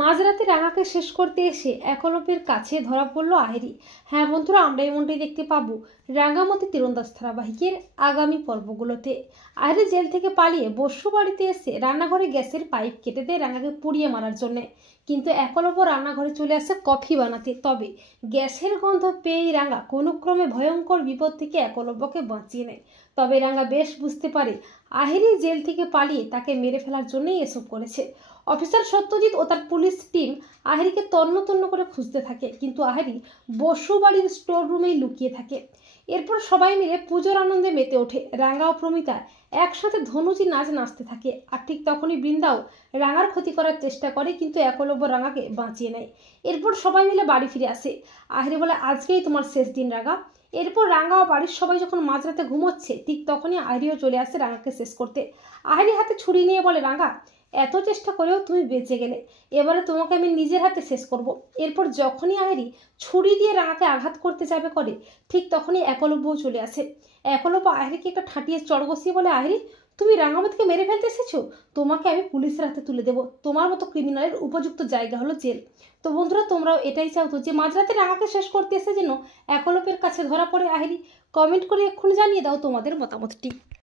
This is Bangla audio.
মাঝরাতে রাঙাকে শেষ করতে এসে একলব্যের কাছে ধরা পড়ল আহেরি। হ্যাঁ বন্ধুরা, আমরা এমনটাই দেখতে পাবো রাঙ্গামতি তীরন্দাজ ধারাবাহিকের আগামী পর্বগুলোতে। আহেরি জেল থেকে পালিয়ে বসু বাড়িতে এসে রান্নাঘরে গ্যাসের পাইপ কেটে দেয় রাঙাকে পুড়িয়ে মারার জন্য। কিন্তু একলব্য রান্নাঘরে চলে আসে কফি বানাতে। তবে গ্যাসের গন্ধ পেয়ে রাঙা কোনো ক্রমে ভয়ঙ্কর বিপদ থেকে একলব্যকে বাঁচিয়ে নেয়। তবে রাঙা বেশ বুঝতে পারে আহেরি জেল থেকে পালিয়ে তাকে মেরে ফেলার জন্যই এসব করেছে। অফিসার সত্যজিৎ ও তার পুলিশ টিম আহেরিকে তন্ন তন্ন করে খুঁজতে থাকে, কিন্তু আহেরি বসু বাড়ির স্টোর রুমেই লুকিয়ে থাকে। এরপর সবাই মিলে পুজোর আনন্দে মেতে ওঠে। রাঙা ও প্রমিতা একসাথে ধনুচি নাচ নাচতে থাকে। আর ঠিক তখনই বৃন্দাও রাঙার ক্ষতি করার চেষ্টা করে, কিন্তু একলব্য রাঙাকে বাঁচিয়ে নেয়। এরপর সবাই মিলে বাড়ি ফিরে আসে। আহেরি বলে, আজকেই তোমার শেষ দিন রাঙা। এরপর রাঙা ও বাড়ির সবাই যখন মাঝরাতে ঘুমোচ্ছে, ঠিক তখনই আহেরিও চলে আসে রাঙাকে শেষ করতে। আহেরি হাতে ছুরি নিয়ে বলে, রাঙা, এত চেষ্টা করেও তুমি বেঁচে গেলে, এবারে তোমাকে আমি নিজের হাতে শেষ করব। এরপর যখনই আহেরি ছুরি দিয়ে রাঙাকে আঘাত করতে যাবে করে, ঠিক তখনই একলব্যও চলে আসে। একলব্য আহেরিকে একটা ঠাটিয়ে চড় বসিয়ে বলে, আহেরি, তুমি রাঙামতিকে মেরে ফেলতে এসেছো, তোমাকে আমি পুলিশের হাতে তুলে দেবো। তোমার মতো ক্রিমিনালের উপযুক্ত জায়গা হলো জেল। তো বন্ধুরা, তোমরাও এটাই চাও তো যে মাঝরাতে রাঙাকে শেষ করতে এসে যেন একলব্যের কাছে ধরা পড়ে আহেরি? কমেন্ট করে এক্ষুনি জানিয়ে দাও তোমাদের মতামতটি।